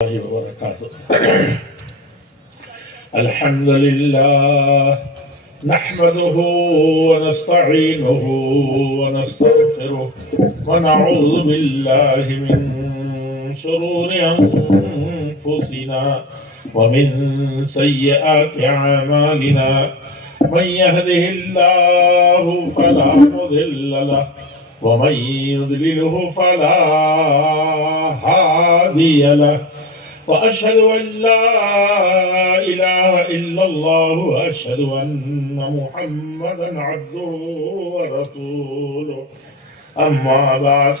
وبركاته. الحمد لله نحمده ونستعينه ونستغفره ونعوذ بالله من شرور أنفسنا ومن سيئات أعمالنا. من يهده الله فلا مضل له ومن يضلله فلا هادي له. وأشهد أن لا إله إلا الله وأشهد أن محمدا عبده ورسوله. أما بعد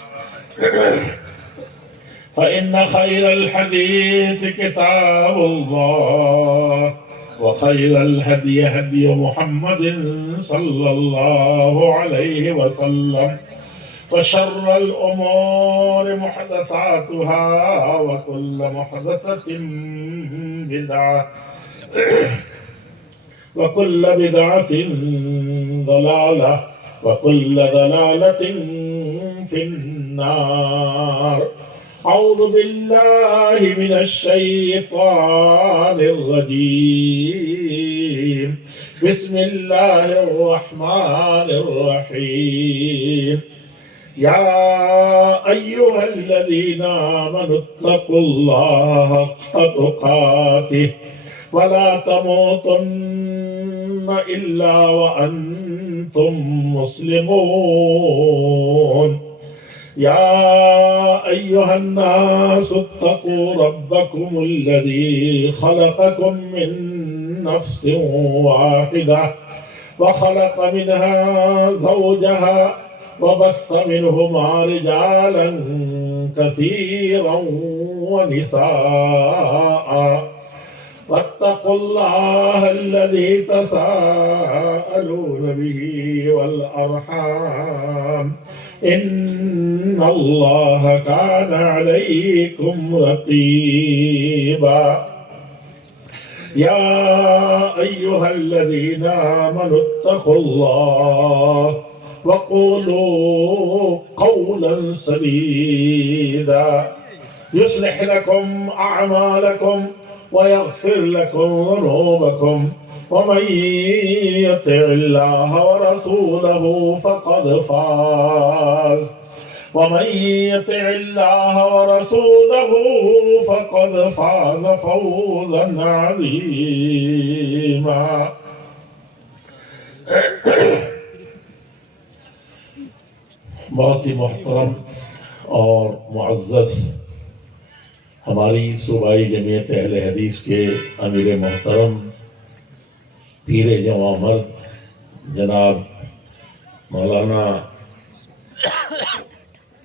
فإن خير الحديث كتاب الله وخير الهدي هدي محمد صلى الله عليه وسلم وشر الأمور محدثاتها وكل محدثة بدعة وكل بدعة ضلالة وكل ضلالة في النار. أعوذ بالله من الشيطان الرجيم. بسم الله الرحمن الرحيم. يا أيها الذين آمنوا اتقوا الله حق تقاته ولا تموتن إلا وأنتم مسلمون. يا أيها الناس اتقوا ربكم الذي خلقكم من نفس واحدة وخلق منها زوجها وبث منهما رجالا كثيرا ونساء. واتقوا الله الذي تساءلون به والأرحام إن الله كان عليكم رقيبا. يا أيها الذين آمنوا اتقوا الله وقولوا قولا سديدا يصلح لكم أعمالكم ويغفر لكم ذنوبكم ومن يطع الله ورسوله فقد فاز. ومن يطع الله ورسوله فقد فاز فوزا عظيما. بہت ہی محترم اور معزز ہماری صوبائی جمعیت اہل حدیث کے امیر محترم پیر جواں مرد جناب مولانا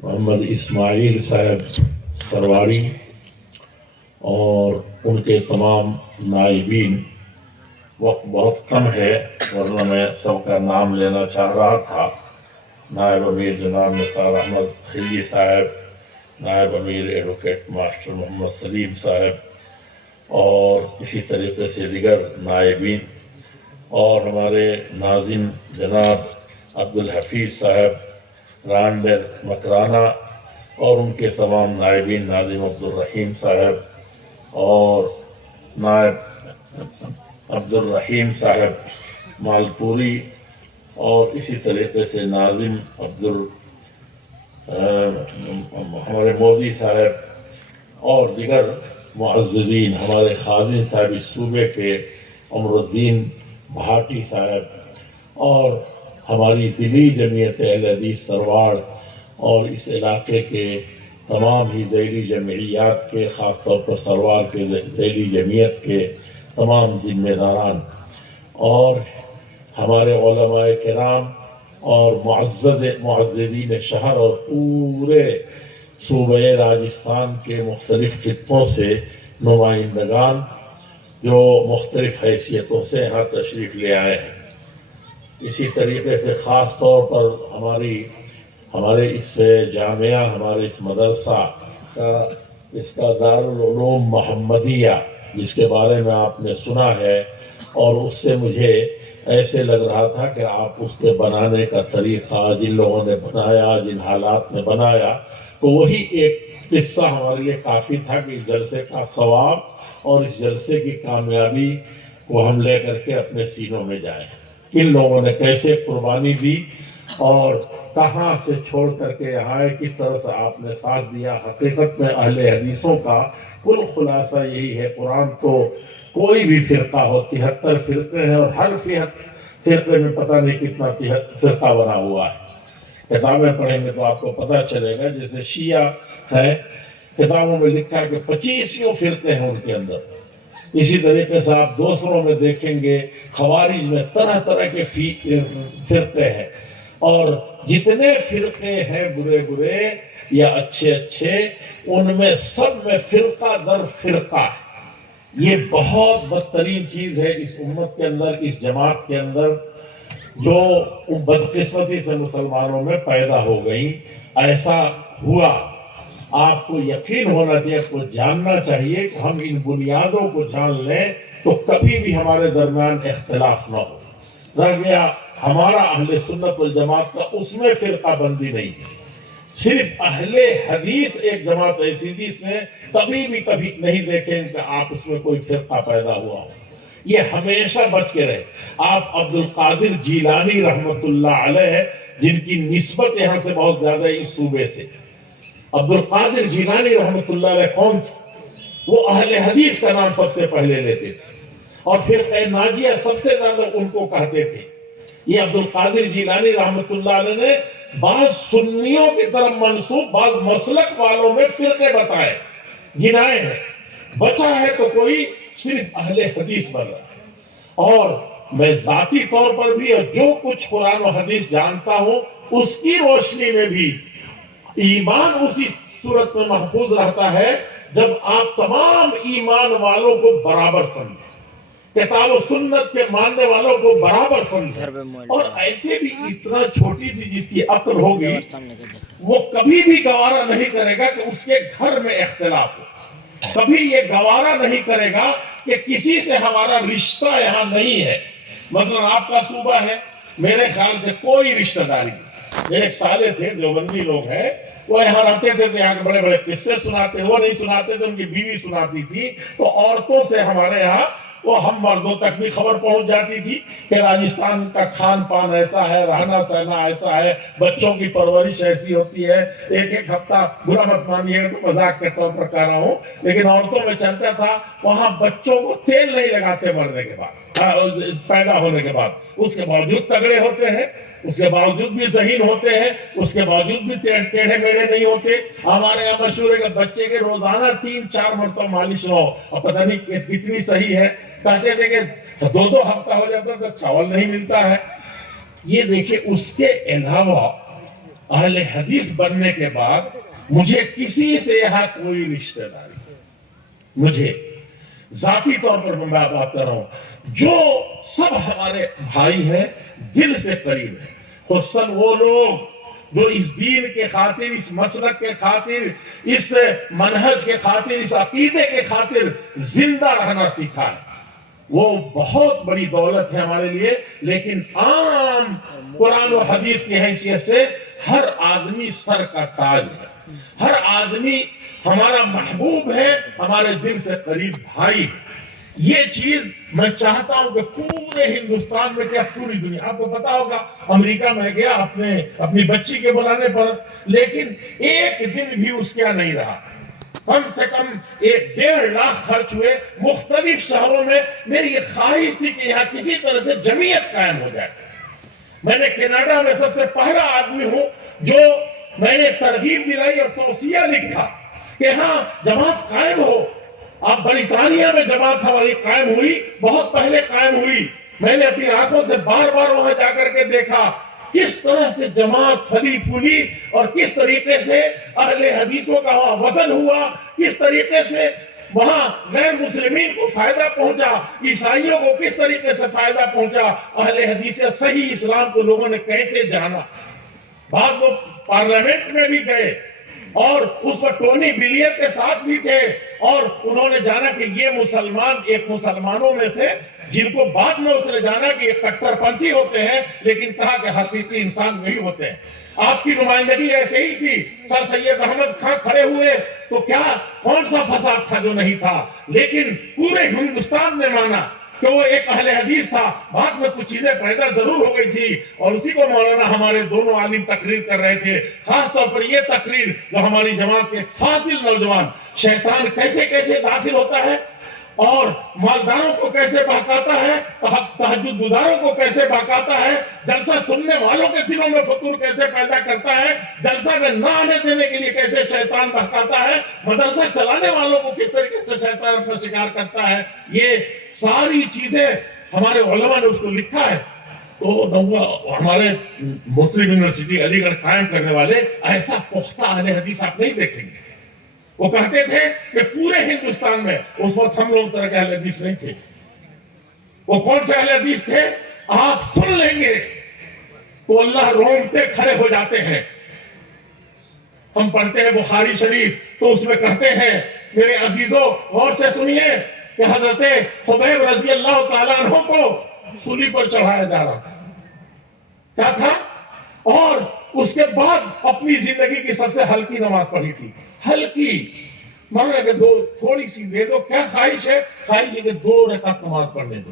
محمد اسماعیل صاحب سرواری اور ان کے تمام نائبین. وقت بہت کم ہے ورنہ میں سب کا نام لینا چاہ رہا تھا. نائب امیر جناب نثار احمد خلجی صاحب، نائب امیر ایڈوکیٹ ماسٹر محمد سلیم صاحب اور اسی طریقے سے دیگر نائبین اور ہمارے ناظم جناب عبدالحفیظ صاحب رانڈر مکرانہ اور ان کے تمام نائبین، ناظم عبدالرحیم صاحب اور نائب عبدالرحیم صاحب مالپوری اور اسی طریقے سے ناظم ہمارے مودی صاحب اور دیگر معززین، ہمارے خازن صاحب اس صوبے کے عمر الدین بھاٹی صاحب اور ہماری ضلعی جمعیت اہل حدیث سرواڑ اور اس علاقے کے تمام ہی ذیلی جمعیات کے، خاص طور پر سرواڑ کے ذیلی جمعیت کے تمام ذمہ داران اور ہمارے علماء کرام اور معززین شہر اور پورے صوبہ راجستھان کے مختلف خطوں سے نمائندگان جو مختلف حیثیتوں سے یہاں تشریف لے آئے ہیں. اسی طریقے سے خاص طور پر ہمارے اس جامعہ، ہمارے اس مدرسہ کا، اس کا دارالعلوم محمدیہ جس کے بارے میں آپ نے سنا ہے، اور اس سے مجھے ایسے لگ رہا تھا کہ آپ اس کے بنانے کا طریقہ، جن لوگوں نے بنایا، جن حالات میں بنایا، تو وہی ایک قصہ ہمارے لیے کافی تھا کہ اس جلسے کا ثواب اور اس جلسے کی کامیابی کو ہم لے کر کے اپنے سینوں میں جائیں. کن لوگوں نے کیسے قربانی دی اور کہاں سے چھوڑ کر کے یہاں آئے, کس طرح سے آپ نے ساتھ دیا. حقیقت میں اہل حدیثوں کا کل خلاصہ یہی ہے. قرآن تو کوئی بھی فرقہ ہو, 73 فرقے ہیں اور ہر فرقے میں پتہ نہیں کتنا فرقہ بنا ہوا ہے. کتابیں پڑھیں گے تو آپ کو پتہ چلے گا. جیسے شیعہ ہے, کتابوں میں لکھا ہے کہ 25 فرقے ہیں ان کے اندر. اسی طریقے سے آپ دوسروں میں دیکھیں گے خوارج میں طرح طرح کے فرقے ہیں. اور جتنے فرقے ہیں برے برے یا اچھے اچھے, ان میں سب میں فرقہ در فرقہ ہے. یہ بہت بدترین چیز ہے اس امت کے اندر, اس جماعت کے اندر, جو بدقسمتی سے مسلمانوں میں پیدا ہو گئی. ایسا ہوا. آپ کو یقین ہونا چاہیے, آپ کو جاننا چاہیے کہ ہم ان بنیادوں کو جان لیں تو کبھی بھی ہمارے درمیان اختلاف نہ ہو. رہ گیا ہمارا اہل سنت والجماعت کا اس میں فرقہ بندی نہیں ہے. صرف اہل حدیث ایک جماعت ایسی تھی, اس میں کبھی نہیں دیکھیں کہ آپ اس میں کوئی فرقہ پیدا ہوا ہو. یہ ہمیشہ بچ کے رہے. آپ عبد القادر جیلانی رحمت اللہ علیہ, جن کی نسبت یہاں سے بہت زیادہ ہے اس صوبے سے, عبد القادر جیلانی رحمت اللہ علیہ کون تھے؟ وہ اہل حدیث کا نام سب سے پہلے لیتے تھے اور فرقہ ناجیہ سب سے زیادہ ان کو کہتے تھے. یہ عبد القادر جیلانی رحمت اللہ علیہ نے بعض سنیوں کی طرف منسوب بعض مسلک والوں میں فرقے بتائے, گنائے ہیں. بچا ہے تو کوئی صرف اہل حدیث بن رہا ہے. اور میں ذاتی طور پر بھی اور جو کچھ قرآن و حدیث جانتا ہوں اس کی روشنی میں بھی ایمان اسی صورت میں محفوظ رہتا ہے جب آپ تمام ایمان والوں کو برابر سمجھیں, کتاب و سنت کے ماننے والوں کو برابر سمجھیں. اور ایسے بھی اتنا چھوٹی سی جس کی عقل ہوگی وہ کبھی بھی گوارا نہیں کرے گا کہ اس کے گھر میں اختلاف ہو. کبھی یہ گوارا نہیں کرے گا کہ کسی سے ہمارا رشتہ یہاں نہیں ہے. مثلا آپ کا صوبہ ہے, میرے خیال سے کوئی رشتہ داری نہیں. میرے ایک سالے تھے دیوبندی لوگ ہیں, وہ یہاں رہتے تھے تو یہاں کے بڑے بڑے قصے سناتے. وہ نہیں سناتے تھے, ان کی بیوی سناتی تھی. تو عورتوں سے ہمارے یہاں وہ ہم مردوں تک بھی خبر پہنچ جاتی تھی کہ راجستھان کا کھان پان ایسا ہے, رہنا سہنا ایسا ہے, بچوں کی پرورش ایسی ہوتی ہے. ایک ہفتہ, برا مت مانیے تو مذاق کے طور پر کہہ رہا ہوں, لیکن عورتوں میں چلتا تھا وہاں بچوں کو تیل نہیں لگاتے مرنے کے بعد, پیدا ہونے کے بعد. اس کے باوجود تگڑے ہوتے ہیں, اس کے باوجود بھی ذہین ہوتے ہیں, اس کے باوجود بھی ٹیڑھے میڑھے نہیں ہوتے. ہمارے یہاں مشہور ہے کہ بچے کے روزانہ 3-4 مرتبہ مالش ہو, اور پتہ نہیں کتنی صحیح ہے. کہتے تھے کہ 2 ہفتہ ہو جاتا تو چاول نہیں ملتا ہے. یہ دیکھیں, اس کے علاوہ اہل حدیث بننے کے بعد مجھے کسی سے یہاں کوئی رشتہ داری, مجھے ذاتی طور پر میں بات کر رہا ہوں, جو سب ہمارے بھائی ہیں, دل سے قریب ہیں. خصوصاً وہ لوگ جو اس دین کے خاطر, اس مسلک کے خاطر, اس منہج کے خاطر, اس عقیدے کے خاطر زندہ رہنا سیکھا ہے, وہ بہت بڑی دولت ہے ہمارے لیے. لیکن عام قرآن و حدیث کی حیثیت سے ہر آدمی سر کا تاج ہے, ہر آدمی ہمارا محبوب ہے, ہمارے دل سے قریب بھائی ہے. یہ چیز میں چاہتا ہوں کہ پورے ہندوستان میں, کیا پوری دنیا, آپ کو پتا ہوگا امریکہ میں گیا اپنی بچی کے بلانے پر, لیکن ایک دن بھی اس کیا نہیں رہا. کم سے کم 1.5 لاکھ خرچ ہوئے مختلف شہروں میں. میری یہ خواہش تھی کہ یہاں کسی طرح سے جمعیت قائم ہو جائے. میں نے کینیڈا میں سب سے پہلا آدمی ہوں جو میں نے ترغیب دلائی اور توصیہ لکھا کہ ہاں جماعت قائم ہو. اب بریٹانیہ میں جماعت ہماری قائم ہوئی, بہت پہلے قائم ہوئی. میں نے اپنی آنکھوں سے بار بار وہاں جا کر کے دیکھا کس طرح سے جماعت پھلی پھولی اور کس طریقے سے اہل حدیثوں کا وہاں وطن ہوا, کس طریقے سے وہاں غیر مسلمین کو فائدہ پہنچا, عیسائیوں کو کس طریقے سے فائدہ پہنچا. اہل حدیث صحیح اسلام کو لوگوں نے کیسے جانا. بعض لوگ پارلیمنٹ میں بھی گئے, اور اس وقت ٹونی بلیئر کے ساتھ بھی تھے، اور انہوں نے جانا کہ یہ مسلمان ایک مسلمانوں میں سے، جن کو بعد میں اس نے جانا کہ یہ کٹر پنتھی ہوتے ہیں، لیکن کہا کہ حقیقی انسان وہی ہوتے ہیں۔ آپ کی نمائندگی ایسے ہی تھی، سر سید احمد خان کھڑے ہوئے تو کیا کون سا فساد تھا جو نہیں تھا، لیکن پورے ہندوستان نے مانا کہ وہ ایک اہل حدیث تھا۔ بعد میں کچھ چیزیں پیدا ضرور ہو گئی تھی، اور اسی کو مولانا ہمارے دونوں عالم تقریر کر رہے تھے، خاص طور پر یہ تقریر جو ہماری جماعت کے ایک فاضل نوجوان، شیطان کیسے کیسے داخل ہوتا ہے اور مالداروں کو کیسے بہکاتا ہے، تہجد گزاروں کو کیسے بہکاتا ہے، جلسہ سننے والوں کے دلوں میں فطور کیسے پیدا کرتا ہے، جلسہ میں نہ آنے دینے کے لیے کیسے شیطان بہکاتا ہے، مدرسہ چلانے والوں کو کس طریقے سے شیطان پر شکار کرتا ہے، یہ ساری چیزیں ہمارے علماء نے اس کو لکھا ہے۔ تو ہمارے مسلم یونیورسٹی علی گڑھ قائم کرنے والے ایسا پختہ اہل حدیث آپ نہیں دیکھیں گے۔ وہ کہتے تھے کہ پورے ہندوستان میں اس وقت ہم لوگ طرح کے اہل حدیث نہیں تھے۔ وہ کون سے اہل حدیث تھے؟ آپ سن لیں گے تو اللہ رونگٹے کھڑے ہو جاتے ہیں۔ ہم پڑھتے ہیں بخاری شریف تو اس میں کہتے ہیں، میرے عزیزوں غور سے سنیے، کہ حضرت خبیب رضی اللہ تعالیٰ عنہ کو سولی پر چڑھایا جا رہا تھا۔ کیا تھا؟ اور اس کے بعد اپنی زندگی کی سب سے ہلکی نماز پڑھی تھی، ہلکی، مانگا کہ تھوڑی سی دے دو، کیا خواہش ہے؟ خواہش ہے کہ 2 رکعت نماز پڑھنے دو۔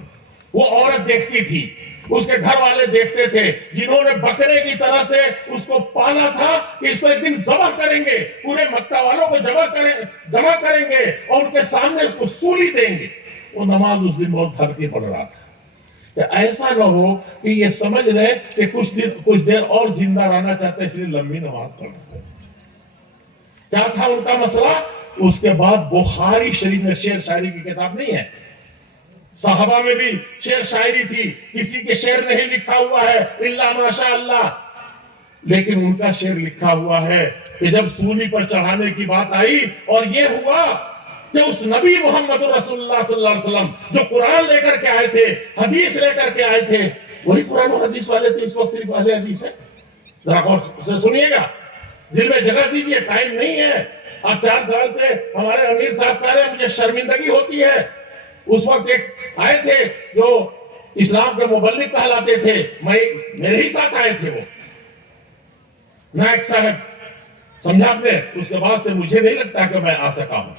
وہ عورت دیکھتی تھی، اس کے گھر والے دیکھتے تھے، جنہوں نے بکرے کی طرح سے اس کو پالا تھا کہ اس کو ایک دن ذبح کریں گے، پورے مکہ والوں کو جمع کریں گے اور ان کے سامنے اس کو سولی دیں گے۔ وہ نماز اس دن بہت ہلکی پڑھ رہا تھا کہ ایسا نہ ہو کہ یہ سمجھ رہے کہ کچھ دیر اور زندہ رہنا چاہتے ہیں، اس لیے لمبی نماز پڑھتے ہیں۔ کیا تھا ان کا مسئلہ؟ اس کے بعد بخاری شریف میں شعر شاعری کی کتاب نہیں ہے، صحابہ میں بھی شعر شاعری تھی، کسی کے شعر نہیں لکھا ہوا ہے الا ماشاء اللہ، لیکن ان کا شعر لکھا ہوا ہے کہ جب سولی پر چڑھانے کی بات آئی اور یہ ہوا کہ اس نبی محمد رسول اللہ صلی اللہ علیہ وسلم جو قرآن لے کر کے آئے تھے، حدیث لے کر کے آئے تھے، وہی قرآن و حدیث والے تھے، اس وقت صرف اہل حدیث ہے۔ ذرا غور سے سنیے گا، دل میں جگہ دیجئے، ٹائم نہیں ہے۔ اب 4 سال سے ہمارے امیر صاحب کہہ رہے ہیں مجھے شرمندگی ہوتی ہے۔ اس وقت ایک آئے تھے جو اسلام کے مبلغ کہلاتے تھے، میرے ہی ساتھ آئے تھے، وہ نائک صاحب، سمجھا آپ نے؟ اس کے بعد سے مجھے نہیں لگتا کہ میں آ سکا ہوں،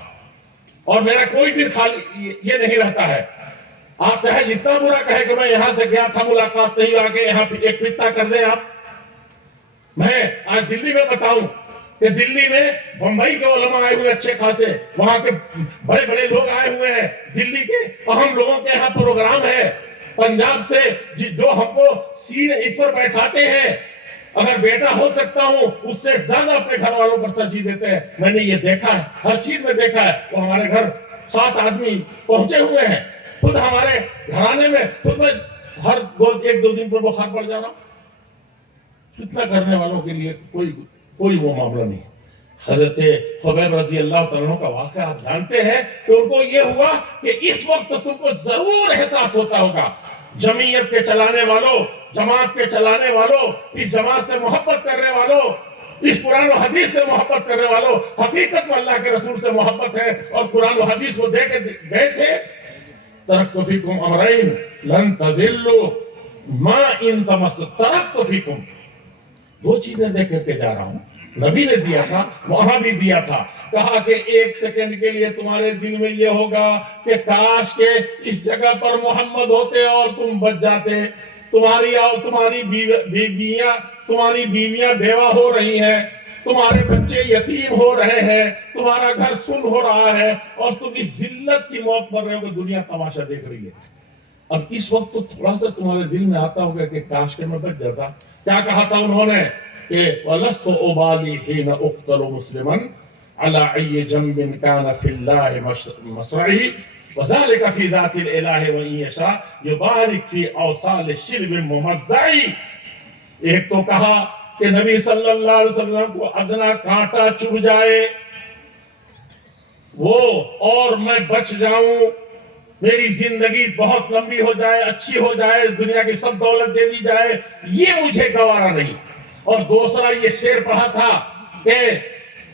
اور میرا کوئی دن خالی یہ نہیں رہتا ہے۔ آپ چاہے جتنا برا کہے کہ میں یہاں سے گیا تھا ملاقات نہیں آگے یہاں ایک پتا کر دیں آپ۔ میں آج دلی میں بتاؤں کہ دلی میں بمبئی کے علماء آئے ہوئے اچھے خاصے، وہاں کے بڑے بڑے لوگ آئے ہوئے ہیں، دلی کے اہم لوگوں کے یہاں پروگرام ہے، پنجاب سے جو ہم کو سین اس پر بیٹھاتے ہیں، اگر بیٹا ہو سکتا ہوں اس سے زیادہ اپنے گھر والوں پر ترجیح دیتے ہیں۔ میں نے یہ دیکھا ہے، ہر چیز میں دیکھا ہے۔ وہ ہمارے گھر 7 آدمی پہنچے ہوئے ہیں، خود ہمارے گھرانے میں خود میں ہر 1-2 دن پر بخار پڑ جانا، فتنہ کرنے والوں کے لیے کوئی وہ معاملہ نہیں۔ حضرت خبیب رضی اللہ تعالیٰ کا واقعہ آپ جانتے ہیں کہ ان کو یہ ہوا کہ اس وقت تم کو ضرور احساس ہوتا ہوگا، جمعیت کے چلانے والوں، جماعت کے چلانے والوں، اس جماعت سے محبت کرنے والوں، اس قرآن و حدیث سے محبت کرنے والوں، حقیقت میں اللہ کے رسول سے محبت ہے اور قرآن و حدیث کو دے کے گئے تھے۔ ترکت فیکم امرین لن تضلوا ما ان تمسکتم، ترکت فیکم، 2 چیزیں دے کر کے جا رہا ہوں، نبی نے دیا تھا، وہاں بھی دیا تھا، کہا کہ 1 سیکنڈ کے لیے تمہارے دل میں یہ ہوگا کہ کاش کہ اس جگہ پر محمد ہوتے اور تم بچ جاتے، تمہاری بیویاں بیوہ ہو رہی ہیں، تمہارے بچے یتیم ہو رہے ہیں، تمہارا گھر سن ہو رہا ہے اور تم اس ذلت کی موت پر رہے ہو کہ دنیا تماشا دیکھ رہی ہے۔ اب اس وقت تو تھوڑا سا تمہارے دل میں آتا ہوگا کہ کاش کہ میں بچ جاتا۔ کیا کہا تھا انہوں نے کہ وَلَسْتُ أُبَالِي حِينَ أُقْتَلُ مُسْلِمًا عَلَىٰ أَيِّ جَنْبٍ كَانَ فِي اللَّهِ مَصْرَعِي وَذَلِكَ فِي ذَاتِ الْإِلَٰهِ وَإِن يَشَاء يُبَارِكْ فِي أَوْصَالِ الشِّرْبِ الْمُمَزَّعِ۔ ایک تو کہا کہ نبی صلی اللہ علیہ وسلم کو ادنا کانٹا چبھ جائے وہ اور میں بچ جاؤں، میری زندگی بہت لمبی ہو جائے، اچھی ہو جائے، دنیا کی سب دولت دے دی جائے، یہ مجھے گوارا نہیں۔ اور دوسرا یہ شعر پڑھا تھا کہ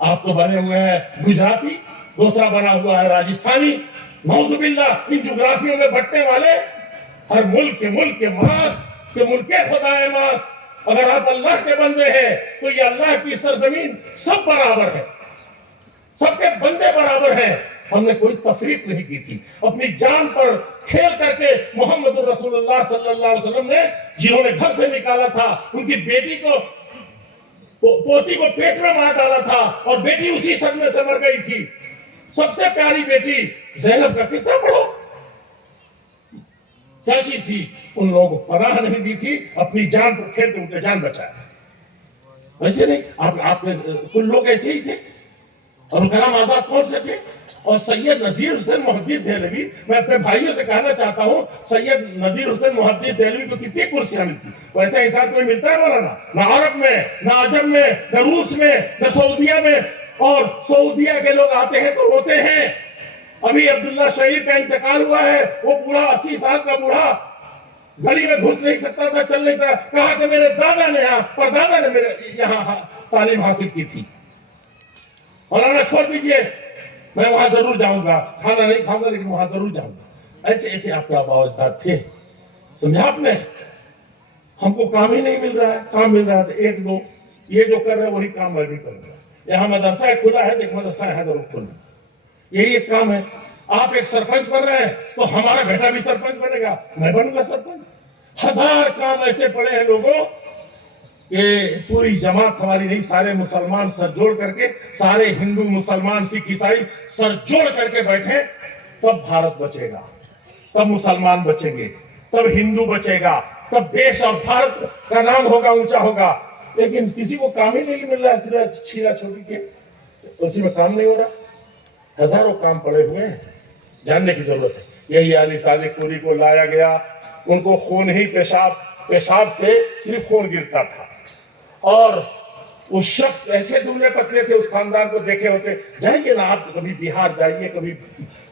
آپ تو بنے ہوئے ہیں گجراتی، دوسرا بنا ہوا ہے راجستھانی، نعوذ باللہ ان جغرافیوں میں بٹنے والے، ہر ملک کے ماس کے ملک خدائے ماس، اگر آپ اللہ کے بندے ہیں تو یہ اللہ کی سرزمین سب برابر ہے، سب کے بندے برابر ہیں۔ ہم نے کوئی تفریق نہیں کی تھی، اپنی جان پر کھیل کر کے محمد رسول اللہ صلی اللہ علیہ وسلم نے جنہوں نے گھر سے نکالا تھا، ان کی بیٹی کو پوتی کو پیٹ میں مار ڈالا تھا اور بیٹی اسی صدمے سے مر گئی تھی۔ سب سے پیاری بیٹی زینب کا قصہ پڑھو، کیا چیز تھی؟ ان لوگوں کو پناہ نہیں دی تھی، اپنی جان پر کھیل کے ان کی جان بچایا۔ ویسے نہیں، آپ میں کل لوگ ایسے ہی تھے۔ اور کلام آزاد کون سے تھے؟ اور سید نذیر حسین محدث دہلوی، میں اپنے بھائیوں سے کہنا چاہتا ہوں، سید نذیر حسین محدث دہلوی کو کتنی کرسیاں ملتی؟ ویسا انسان کوئی ملتا ہے مولانا؟ نہ عرب میں، نہ عجم میں، نہ روس میں، نہ سعودیہ میں۔ اور سعودیہ کے لوگ آتے ہیں تو روتے ہیں۔ ابھی عبداللہ شہید کا انتقال ہوا ہے، وہ بوڑھا 80 سال کا بوڑھا گلی میں گھس نہیں سکتا تھا، چل نہیں سکتا، کہا کہ میرے دادا نے یہاں اور دادا نے میرے یہاں تعلیم حاصل کی تھی۔ مولانا چھوڑ دیجئے، میں وہاں ضرور جاؤں گا، کھانا نہیں کھاؤں گا لیکن وہاں ضرور جاؤں گا۔ ایسے آپ کے آباء و اجداد تھے، سمجھا آپ نے؟ ہم کو کام ہی نہیں مل رہا ہے، کام مل رہا ہے تو ایک دو، یہ جو کر رہے ہیں وہی کام میں بھی کروں گا۔ یہاں مدرسہ کھلا ہے تو ایک مدرسہ ہے ضرور کھلنا، یہی ایک کام ہے۔ آپ ایک سرپنچ بن رہے ہیں تو ہمارا بیٹا بھی سرپنچ بنے گا، میں بنوں گا سرپنچ۔ ہزار کام ایسے پڑے ہیں لوگوں، یہ پوری جماعت ہماری نہیں، سارے مسلمان سر جوڑ کر کے، سارے ہندو مسلمان سکھ عیسائی سر جوڑ کر کے بیٹھے، تب بھارت بچے گا، تب مسلمان بچیں گے، تب ہندو بچے گا، تب دیش اور بھارت کا نام ہوگا، اونچا ہوگا۔ لیکن کسی کو کام ہی نہیں مل رہا، صرف چھیلا چھوٹی کے اسی میں کام نہیں ہو رہا۔ ہزاروں کام پڑے ہوئے ہیں، جاننے کی ضرورت ہے۔ یہی علی صادق پوری کو لایا گیا، ان کو خون ہی پیشاب سے صرف خون گرتا تھا، اور اس شخص ایسے دبلے پتلے تھے، اس خاندان کو دیکھے ہوتے۔ جائیے نا آپ، کبھی بہار جائیے، کبھی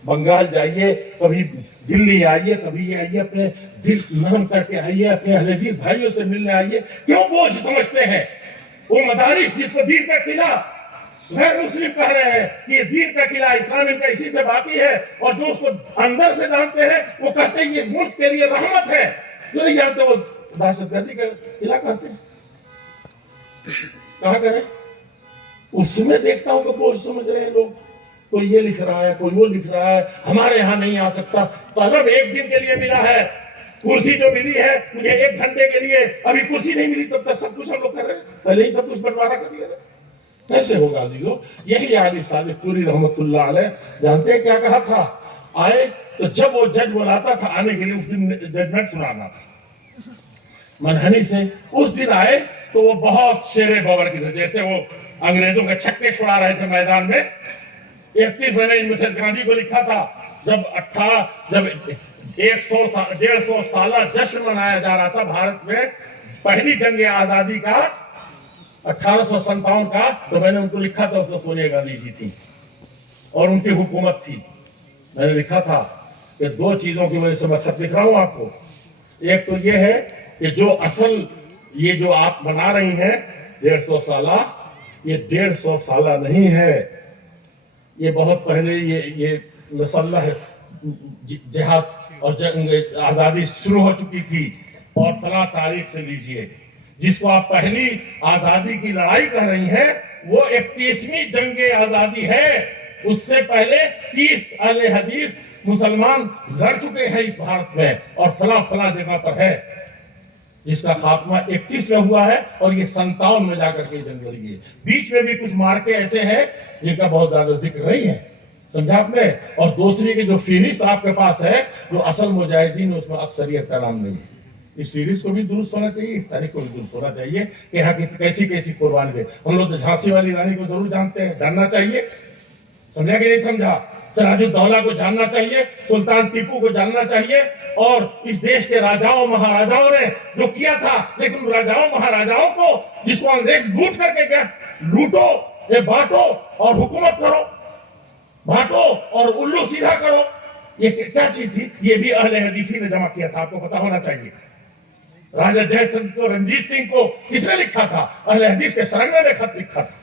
بنگال جائیے، کبھی دلی آئیے، کبھی یہ آئیے، اپنے دل نرم کر کے آئیے، اپنے اہل عزیز بھائیوں سے ملنے آئیے۔ کیوں بوجھ سمجھتے ہیں؟ وہ مدارس جس کو دین کا قلعہ غیر مسلم کہہ رہے ہیں کہ یہ دین کا قلعہ اسلام ان کا اسی سے باقی ہے، اور جو اس کو اندر سے جانتے ہیں وہ کہتے ہیں یہ ملک کے لیے رحمت ہے، جو نہیں جانتے وہ دہشت گردی کا قلعہ کہتے ہیں۔ کہا کریں؟ اس میں دیکھتا ہوں کہ بوجھ سمجھ رہے ہیں لوگ، کوئی یہ لکھ رہا ہے، کوئی وہ لکھ رہا ہے، ہمارے یہاں نہیں آ سکتا۔ طلب ایک دن کے لیے ملا ہے، کرسی جو ملی ہے مجھے 1 گھنٹے کے لیے، ابھی کرسی نہیں ملی تب تک سب کچھ ہم لوگ کر رہے ہیں، پہلے ہی سب کچھ بنٹوارا کر لیا ہے۔ کیسے ہوگا عزیزو؟ یہی علی صادق پوری رحمت اللہ علیہ جانتے ہیں کیا کہا تھا؟ آئے تو جب وہ جج بلاتا تھا آنے کے لیے، اس دن ججمنٹ سنانا تھا منحنی سے، اس دن آئے تو وہ بہت شیر بابر کی تھے، جیسے وہ انگریزوں کے چھکے چھڑا رہے تھے میدان میں۔ 31 میں نے ان میں سے گاندھی کو لکھا تھا، جب 150 سالہ جشن منایا جا رہا تھا بھارت میں، پہلی جنگ آزادی کا 1857 کا، تو میں نے ان کو لکھا تھا، اس میں سونیا گاندھی جی تھی اور ان کی حکومت تھی۔ میں نے لکھا تھا کہ 2 چیزوں کی وجہ سے میں خط لکھ رہا ہوں آپ کو۔ ایک تو یہ ہے کہ جو اصل یہ جو آپ بنا رہی ہیں 150 سالہ، یہ 150 سالہ نہیں ہے، یہ بہت پہلے یہ مسلح جہاد اور جنگ آزادی شروع ہو چکی تھی، اور فلاں تاریخ سے لیجئے۔ جس کو آپ پہلی آزادی کی لڑائی کہہ رہی ہیں وہ 31ویں جنگ آزادی ہے، اس سے پہلے 30 اہل حدیث مسلمان لڑ چکے ہیں اس بھارت میں، اور فلاں فلاں جگہ پر ہے، جس کا خاتمہ 31 میں ہوا ہے، اور یہ 57 میں جا کر کے جنگ لڑی ہے۔ بیچ میں بھی کچھ مارکے ایسے ہیں جن کا بہت زیادہ ذکر نہیں ہے، سمجھا آپ نے؟ اور دوسری کی جو فہرست آپ کے پاس ہے، جو اصل مجاہدین، اس میں اکثریت کا نام نہیں ہے۔ اس فہرست کو بھی درست ہونا چاہیے، اس تاریخ کو بھی درست ہونا چاہیے کہ یہاں کیسی کیسی قربانی دے۔ ہم لوگ تو جھانسی والی رانی کو ضرور جانتے ہیں، جاننا چاہیے، سمجھا کہ نہیں سمجھا؟ سراج الدولہ کو جاننا چاہیے، سلطان ٹیپو کو جاننا چاہیے، اور اس دیش کے راجاؤں مہاراجاؤں نے جو کیا تھا، لیکن راجاؤں مہاراجاؤں کو جس کو انگریز لوٹ کر کے گیا، لوٹو، یہ بانٹو اور حکومت کرو، بانٹو اور الو سیدھا کرو، یہ کیا چیز تھی؟ یہ بھی اہل حدیثی نے جمع کیا تھا، آپ کو پتا ہونا چاہیے۔ راجہ جے سنگھ کو، رنجیت سنگھ کو کس نے لکھا تھا؟ اہل حدیث کے سرنگے نے خط لکھا تھا۔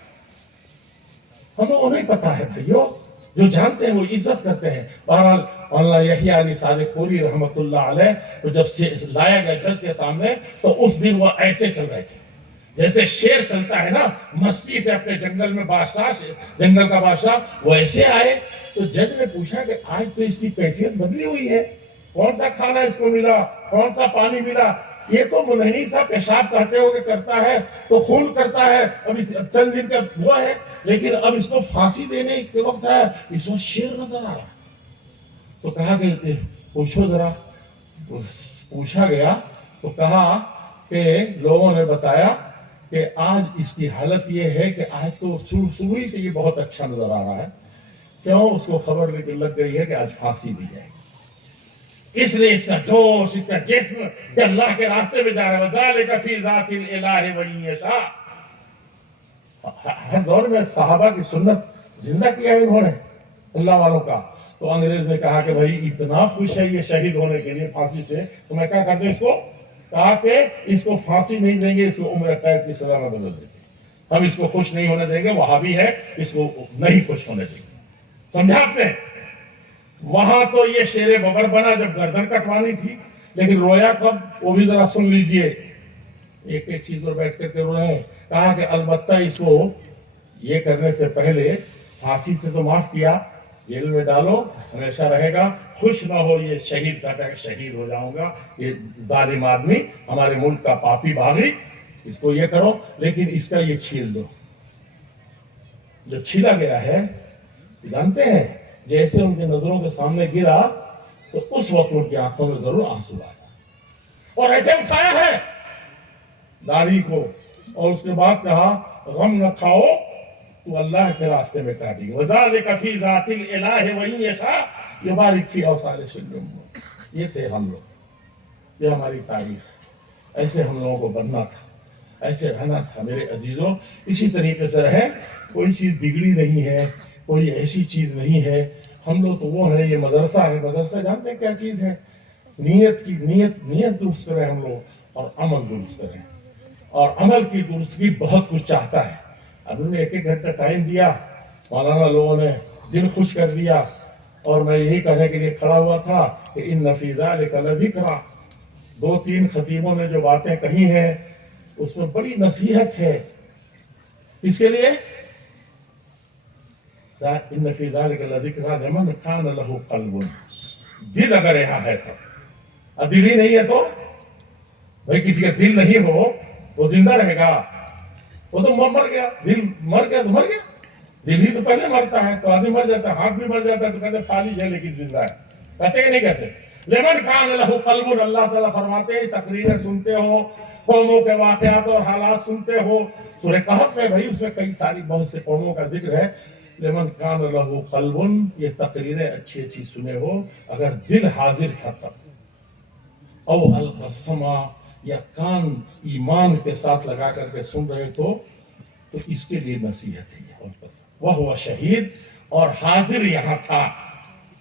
ہم لوگوں کو نہیں پتا ہے بھائیو، جو جانتے ہیں وہ عزت کرتے ہیں۔ بہرحال مولانا یحییٰ علی صادق پوری رحمۃ اللہ علیہ تو جب لایا گیا جج کے سامنے تو اس دن وہ ایسے چل رہے تھے جیسے شیر چلتا ہے نا مستی سے اپنے جنگل میں، بادشاہ جنگل کا بادشاہ، وہ ایسے آئے تو جج نے پوچھا کہ آج تو اس کی کیفیت بدلی ہوئی ہے، کون سا کھانا اس کو ملا، کون سا پانی ملا؟ یہ تو منحنی سا پیشاب کہتے ہو کہ کرتا ہے تو خون کرتا ہے، اب چند دن کا ہوا ہے، لیکن اب اس کو پھانسی دینے کے وقت ہے، اس وقت شیر نظر آ رہا ہے۔ تو کہا کہ پوچھو ذرا، پوچھا گیا تو کہا کہ لوگوں نے بتایا کہ آج اس کی حالت یہ ہے کہ آج تو صبح سے یہ بہت اچھا نظر آ رہا ہے، کیوں؟ اس کو خبر لگ گئی ہے کہ آج پھانسی دی جائے گی، اس لیے اس کا جوش، اس کا جسم کہ اللہ کے راستے میں جا رہا ہے۔ وَذَلِكَ فِي ذَاتِ الْإِلَٰهِ وَإِن يَشَاء۔ ہر دور میں صحابہ کی سنت زندہ کیا ہے انہوں نے اللہ والوں کا۔ تو انگریز نے کہا کہ بھائی اتنا خوش ہے یہ شہید ہونے کے لیے پھانسی سے، تو میں کیا کر دوں اس کو؟ کہا کہ اس کو پھانسی نہیں دیں گے، اس کو عمر قید کی سزا میں بدل دیں گے، ہم اس کو خوش نہیں ہونے دیں گے، وہابی ہے، اس کو نہیں خوش ہونے دیں گے۔ سمجھا آپ نے؟ وہاں تو یہ شیر ببر بنا جب گردن کٹوانی تھی، لیکن رویا کب وہ بھی ذرا سن لیجئے، ایک ایک چیز پر بیٹھ کر کے رو رہے ہیں۔ کہا کہ البتہ اس کو یہ کرنے سے پہلے پھانسی سے تو معاف کیا، جیل میں ڈالو، ہمیشہ رہے گا، خوش نہ ہو یہ شہید کہتا ہے کہ شہید ہو جاؤں گا، یہ ظالم آدمی، ہمارے ملک کا پاپی باغی، اس کو یہ کرو، لیکن اس کا یہ چھیل دو۔ جو چھیلا گیا ہے جانتے ہیں، جیسے ان کی نظروں کے سامنے گرا تو اس وقت ان کی آنکھوں میں ضرور آنسو آیا، اور ایسے اٹھایا ہے داڑھی کو، اور اس کے بعد کہا غم نہ کھاؤ تو اللہ کے راستے میں کاٹیں گے۔ وَذَلِكَ فِي ذَاتِ الْإِلَٰهِ وَإِن يَشَاء يُبَارِكْ فِي أَوْصَالِ الْأُمُورِ۔ یہ تھے ہم لوگ، یہ ہماری تاریخ، ایسے ہم لوگوں کو بننا تھا، ایسے رہنا تھا میرے عزیزوں، اسی طریقے سے رہیں، کوئی چیز بگڑی نہیں ہے، کوئی ایسی چیز نہیں ہے، ہم لوگ تو وہ ہیں، یہ مدرسہ ہے، مدرسہ جانتے ہیں کیا چیز ہے؟ نیت درست کریں ہم لوگ، اور عمل درست کریں، اور عمل کی درستگی بہت کچھ چاہتا ہے۔ اب انہوں نے ایک ایک گھنٹہ ٹائم دیا، مولانا لوگوں نے دل خوش کر دیا، اور میں یہی کہنے کے لیے کھڑا ہوا تھا کہ ان فی ذلک لذکریٰ، دو تین خطیبوں نے جو باتیں کہی ہیں اس میں بڑی نصیحت ہے، اس کے لیے ان فی ذلک لذکریٰ لمن کان لہ قلب، دل اگر یہاں ہے تو، اب دل ہی نہیں ہے تو بھائی کسی کا دل نہیں ہو وہ زندہ رہے گا؟ وہ تو مر گیا، دل مر گیا تو مر گیا، دل ہی تو پہلے مرتا ہے، تو آدمی مر جاتا ہے، ہاتھ بھی مر جاتا ہے تو کہتے فالج ہے لیکن زندہ ہے، کہتے کہ نہیں کہتے؟ لمن کان لہ قلب، اللہ تعالیٰ فرماتے ہیں، تقریریں سنتے ہو، قوموں کے واقعات اور حالات سنتے ہو، سورہ کہف میں بھائی اس میں کئی ساری بہت سے قوموں کا ذکر ہے، لمن کان لہ قلب، یہ تقریریں اچھی اچھی سنے ہو، اگر دل حاضر تھا تب، او القسمہ، یا کان ایمان کے ساتھ لگا کر کے سن رہے تو اس کے لیے نصیحت ہے۔ وہ شہید اور حاضر یہاں تھا،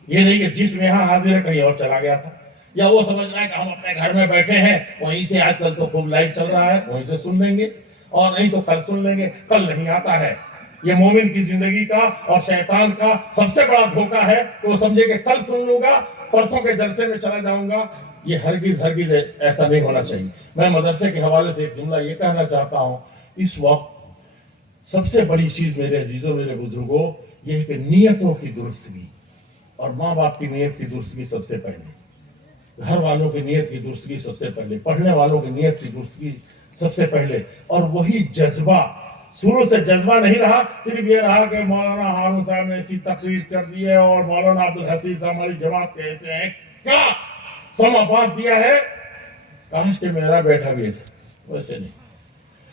یہ نہیں کہ جس میں یہاں حاضر ہے کہیں اور چلا گیا تھا، یا وہ سمجھ رہا ہے کہ ہم اپنے گھر میں بیٹھے ہیں، وہیں سے آج کل تو خوب لائیو چل رہا ہے، وہیں سے سن لیں گے، اور نہیں تو کل سن لیں گے، کل نہیں آتا ہے۔ یہ مومن کی زندگی کا اور شیطان کا سب سے بڑا دھوکہ ہے کہ وہ سمجھے کہ کل سن لوں گا، پرسوں کے جلسے میں چلا جاؤں گا، یہ ہرگز ایسا نہیں ہونا چاہیے۔ میں مدرسے کے حوالے سے ایک جملہ یہ کہنا چاہتا ہوں، اس وقت سب سے بڑی چیز میرے عزیزوں، میرے بزرگوں، یہ ہے کہ نیتوں کی درستگی، اور ماں باپ کی نیت کی درستگی سب سے پہلے، گھر والوں کی نیت کی درستگی سب سے پہلے، پڑھنے والوں کی نیت کی درستگی سب سے پہلے، اور وہی جذبہ، شروع سے جذبہ نہیں رہا، صرف یہ رہا کہ مولانا ہارون صاحب نے ایسی تقریر کر دی ہے اور مولانا عبدالحسین صاحب ہماری جماعت کے ایسے ہیں، کیا سما باندھ دیا ہے، کاش کہ میرا بیٹا بھی ایسا، ویسے نہیں۔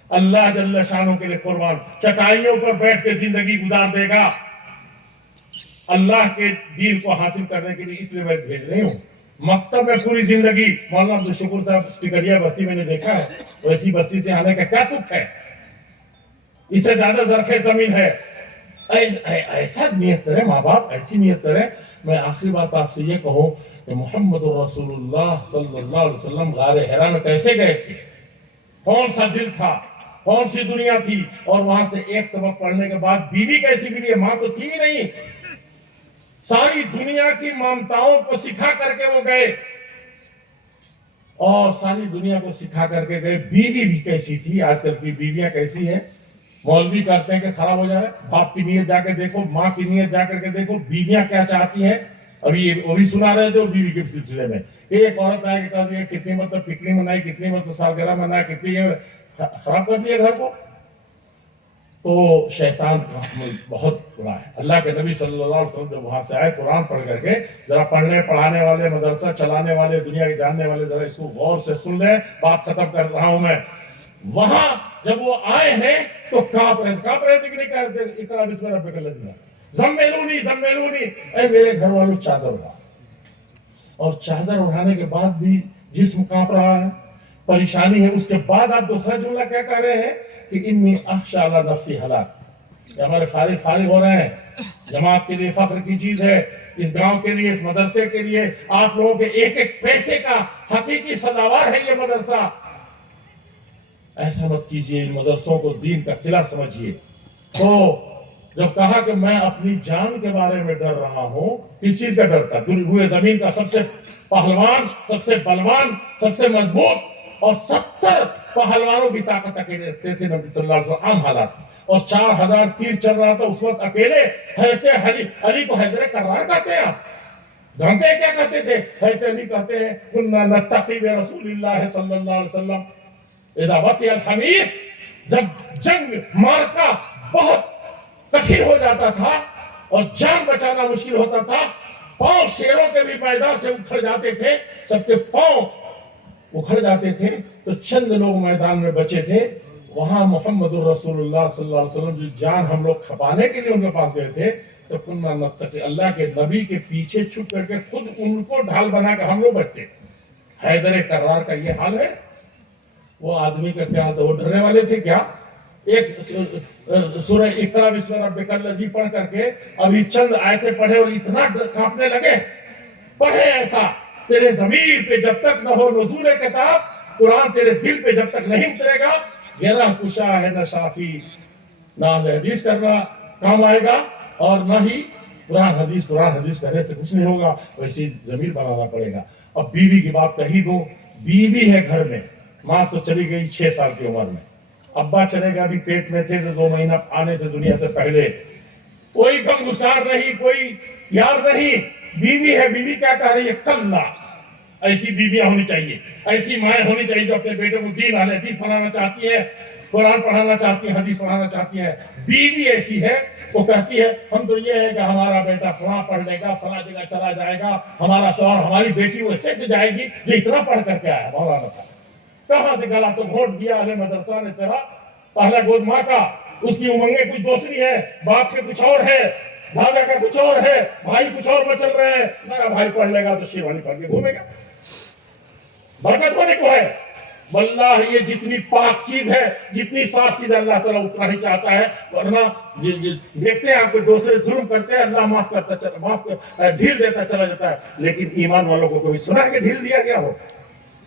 اللہ جل شانوں کے لیے قربان، چٹائیوں پر بیٹھ کے زندگی گزار دے گا اللہ کے دین کو حاصل کرنے کے لیے، اس لیے میں بھیج رہی ہوں۔ مکتب میں پوری زندگی، مولانا عبدالشکور صاحب سٹکریا بستی میں نے دیکھا ہے، ویسی بستی سے آنے کا کیا تک ہے، اس سے زیادہ زرخیز زمین ہے، ایسا نیت کریں ماں باپ، ایسی نیت کریں۔ میں آخری بات آپ سے یہ کہوں کہ محمد رسول اللہ صلی اللہ علیہ وسلم غار حرا میں کیسے گئے تھے، کون سا دل تھا، کون سی دنیا تھی، اور وہاں سے ایک سبق پڑھنے کے بعد بیوی کیسی ملی؟ ماں تو تھی ہی نہیں، ساری دنیا کی ممتاؤں کو سکھا کر کے وہ گئے، اور ساری دنیا کو سکھا کر کے گئے۔ بیوی بھی کیسی تھی؟ آج کل کی بیویاں کیسی ہیں؟ مولوی کہتے ہیں کہ خراب ہو جا رہا ہے، باپ کی نیت جا کے دیکھو، ماں کی نیت جا کر کے دیکھو، بیویاں کیا چاہتی ہیں۔ ابھی سنا رہے تھے بیوی کے سلسلے میں کہ ایک عورت آئے کہ کہہ دیا کتنی مرتبہ پکنک منائی، کتنی مرتبہ سالگرہ منائی، کتنی خراب کر دیا گھر کو۔ تو شیطان بہت برا ہے۔ اللہ کے نبی صلی اللہ علیہ وسلم جب وہاں سے آئے قرآن پڑھ کر کے، ذرا پڑھنے پڑھانے والے، مدرسہ چلانے والے، دنیا کے جاننے والے ذرا اس کو غور سے سن لیں، بات ختم کر رہا ہوں میں۔ وہاں جب وہ آئے ہیں تو کانپ رہے تھے کہ نہیں کہہ رہے تھے اقرا بسم ربک الذی، زمیلونی زمیلونی، اے میرے گھر والوں چادر اڑا۔ اور چادر اڑانے کے بعد بھی جسم کانپ رہا ہے، پریشانی ہے۔ اس کے بعد آپ دوسرا جملہ کیا کہہ رہے ہیں کہ انی اخشی علی نفسی ہلاک۔ ہمارے فارغ ہو رہے ہیں، جماعت کے لیے فخر کی چیز ہے، اس گاؤں کے لیے، اس مدرسے کے لیے، آپ لوگوں کے ایک ایک پیسے کا حقیقی سزاوار ہے یہ مدرسہ۔ ایسا مت کیجئے، ان مدرسوں کو دین کا قلعہ سمجھیے۔ تو جب کہا کہ میں اپنی جان کے بارے میں ڈر رہا ہوں، کس چیز کا ڈر تھا؟ روئے زمین کا سب سے پہلوان، سب سے بلوان، سب سے مضبوط، اور 70 پہلوانوں کی طاقت اکیلے سے نبی صلی اللہ علیہ وسلم، عام حالات، اور 4000 تیر چل رہا تھا اس وقت اکیلے۔ حضرت علی کو حیدر کرار کہتے ہیں آپ، جانتے ہیں کیا کہتے تھے؟ حضرت علی کہتے ہیں کنا نتقی برسول اللہ صلی اللہ علیہ وسلم اذا وطئ الحمیث، جب جنگ مارکا بہت کٹھن ہو جاتا تھا اور جان بچانا مشکل ہوتا تھا، پاؤں شیروں کے بھی میدان سے اکھڑ جاتے تھے، سب کے پاؤں اکھڑ جاتے تھے، تو چند لوگ میدان میں بچے تھے۔ وہاں محمد الرسول اللہ صلی اللہ علیہ وسلم جو جان ہم لوگ کھپانے کے لیے ان کے پاس گئے تھے، تو کننا نتقی، اللہ کے نبی کے پیچھے چھپ کر کے خود ان کو ڈھال بنا کے ہم لوگ بچتے۔ حیدر کرار کا یہ حال ہے۔ وہ آدمی کا کیا تھا؟ وہ ڈرنے والے تھے کیا؟ ایک سورہ اقرا بسم ربک الذی پڑھ کر کے ابھی چند آیتیں پڑھے اور اتنا کانپنے لگے۔ پڑھے ایسا، تیرے ضمیر پہ جب تک نہ ہو نزول کتاب، قرآن تیرے دل پہ جب تک نہیں اترے گا، گرہ کشا ہے نہ شافی، نہ حدیث کرنا کام آئے گا، اور نہ ہی قرآن حدیث کرنے سے کچھ نہیں ہوگا، ویسی ضمیر بنانا پڑے گا۔ اب بیوی کی بات کہی دو، بیوی ہے گھر میں، ماں تو چلی گئی 6 سال کی عمر میں، ابا چلے گا بھی پیٹ میں تھے 2 مہینہ آنے سے دنیا سے پہلے، کوئی غم گسار نہیں، کوئی یار نہیں، بیوی ہے۔ بیوی کیا کہہ رہی ہے؟ کلا، ایسی بیویاں ہونی چاہیے، ایسی مائیں ہونی چاہیے جو اپنے بیٹے کو دین اہل حدیث پڑھانا چاہتی ہے، قرآن پڑھانا چاہتی ہے، حدیث پڑھانا چاہتی ہے۔ بیوی ایسی ہے، وہ کہتی ہے ہم تو یہ ہے کہ ہمارا بیٹا فلاں پڑھ لے گا، فلاں جگہ چلا جائے گا، ہمارا شوہر، ہماری بیٹی وہ ایسے سے جائے گی جو اتنا پڑھ کر کے آیا۔ مولانا صاحب کہاں سے گلا؟ تو گھونٹ دیا اہل مدرسہ نے تیرا، پہلا گود ماں کا، اس کی امنگیں کچھ دوسری ہے، باپ کے کچھ اور ہے، دادا کا کچھ اور ہے، بھائی کچھ اور میں چل رہے ہیں۔ میرا بھائی پڑھ لے گا تو شیروانی پڑھ کے گھومے گا، برکت ہونے کو ہے۔ واللہ یہ جتنی پاک چیز ہے، جتنی صاف چیز ہے، اللہ تعالیٰ اتنا ہی چاہتا ہے۔ ورنہ دیکھتے ہیں آپ کو دوسرے ظلم کرتے ہیں، اللہ ڈھیل دیتا چلا جاتا ہے، لیکن ایمان والوں کو کبھی سنا ہے کہ ڈھیل دیا گیا ہو؟